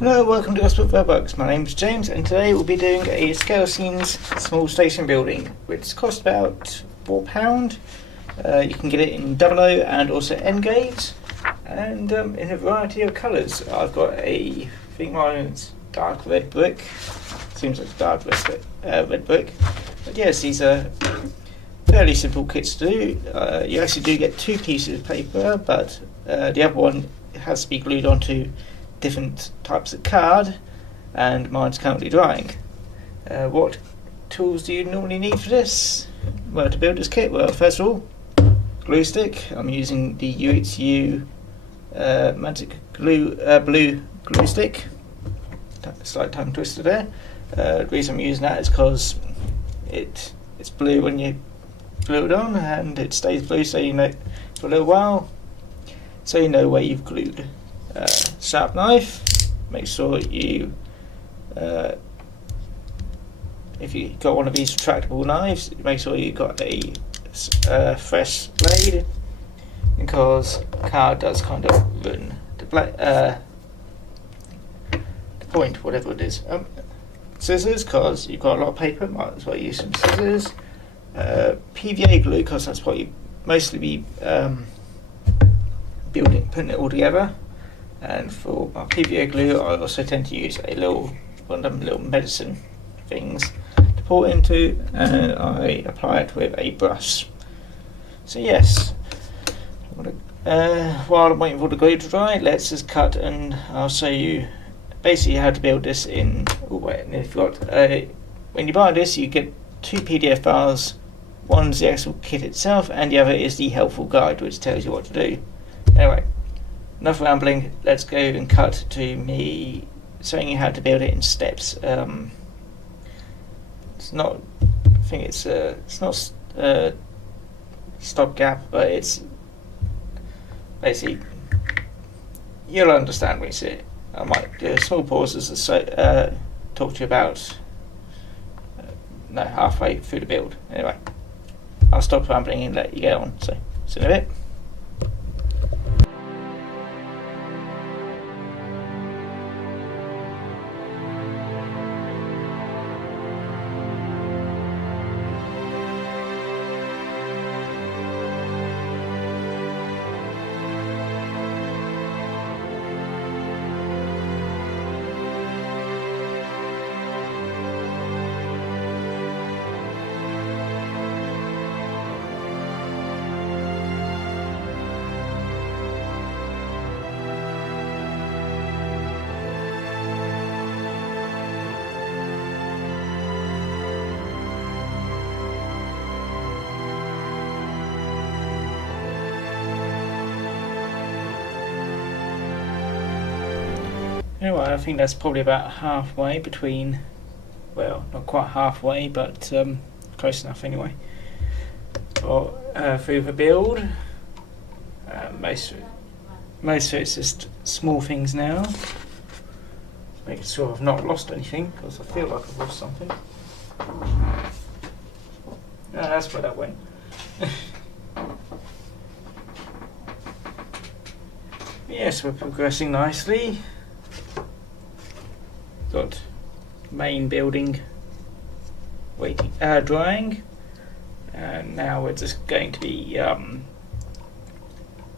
Hello, welcome to Gosport Railworks. My name's James, and today we'll be doing a Scalescenes Small Station building, which costs about £4. You can get it in 00 and also N gauge, and in a variety of colours. I've got I think mine's dark red brick. Seems like dark red brick. But yes, these are fairly simple kits to do. You actually do get two pieces of paper, but the other one has to be glued onto different types of card, and mine's currently drying. What tools do you normally need for this? Well, to build this kit, well, first of all, glue stick. I'm using the UHU Magic Glue blue glue stick. Slight tongue twister there. The reason I'm using that is because it's blue when you glue it on, and it stays blue, so you know for a little while, so you know where you've glued. Sharp knife. Make sure you, if you got one of these retractable knives, make sure you got a fresh blade, because card does kind of ruin the point, whatever it is. Scissors, because you've got a lot of paper, might as well use some scissors. PVA glue, because that's what you mostly be putting it all together. And for my PVA glue, I also tend to use one of them little medicine things to pour it into, and I apply it with a brush. So yes, while I'm waiting for the glue to dry, let's just cut, and I'll show you basically how to build this in. And if you've got when you buy this, you get two PDF files. One's the actual kit itself, and the other is the helpful guide, which tells you what to do. Anyway, enough rambling, let's go and cut to me showing you how to build it in steps. It's not, I think it's not stopgap, but it's basically, you'll understand when you see it. I might do small pauses to talk to you about halfway through the build. Anyway, I'll stop rambling and let you get on, so see you in a bit. Anyway, I think that's probably about halfway between, well, not quite halfway, but close enough anyway. Well, through the build, most of it's just small things now. Making sure I've not lost anything, because I feel like I've lost something. That's where that went. Yes, we're progressing nicely. Got main building waiting, drying, and now we're just going to be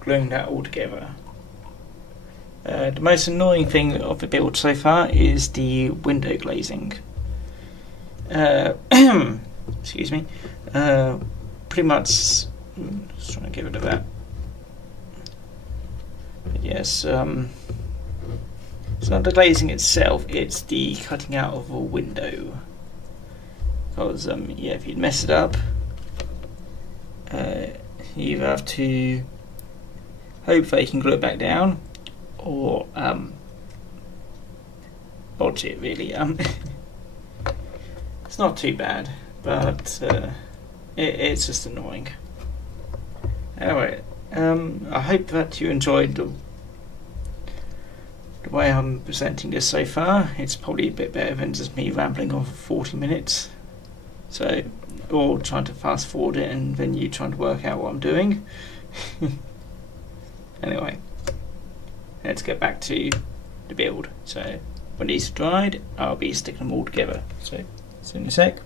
gluing that all together. The most annoying thing of the build so far is the window glazing. Excuse me. Pretty much, just trying to get rid of that. But yes. It's not the glazing itself, it's the cutting out of a window. Because, yeah, if you mess it up, you either have to hope that you can glue it back down, or bodge it, really. It's not too bad, but it's just annoying. Anyway, I hope that you enjoyed the way I'm presenting this so far. It's probably a bit better than just me rambling on for 40 minutes. So, or trying to fast forward it and then you trying to work out what I'm doing. Anyway, let's get back to the build. So when these are dried, I'll be sticking them all together. So, see you in a sec.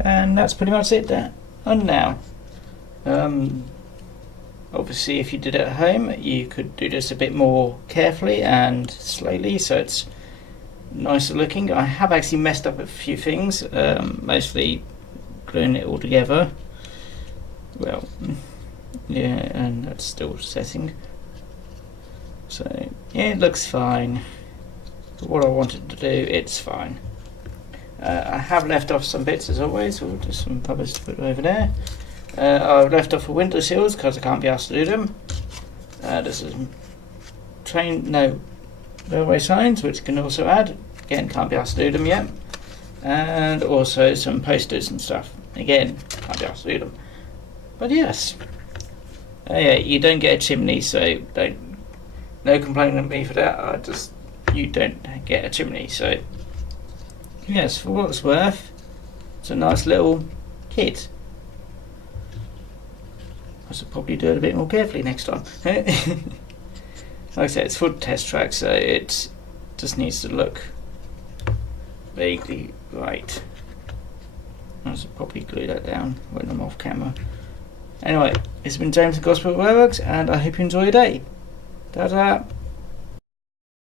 And that's pretty much it there. And now, obviously if you did it at home, you could do this a bit more carefully and slowly, so it's nicer looking. I have actually messed up a few things, mostly gluing it all together. Well, yeah, and that's still setting. So yeah, it looks fine. For what I wanted to do, it's fine. I have left off some bits as always, or just some puppets to put over there. I've left off the window sills because I can't be asked to do them. This is railway signs, which can also add. Again, can't be asked to do them yet. And also some posters and stuff. Again, can't be asked to do them. But yes, yeah, you don't get a chimney, so no complaining at me for that. You don't get a chimney, so. Yes, for what it's worth, it's a nice little kit. I should probably do it a bit more carefully next time. Like I said, it's for the test track, so it just needs to look vaguely right. I should probably glue that down when I'm off camera. Anyway, it's been James from Gosport Railworks, and I hope you enjoy your day. Ta-ta!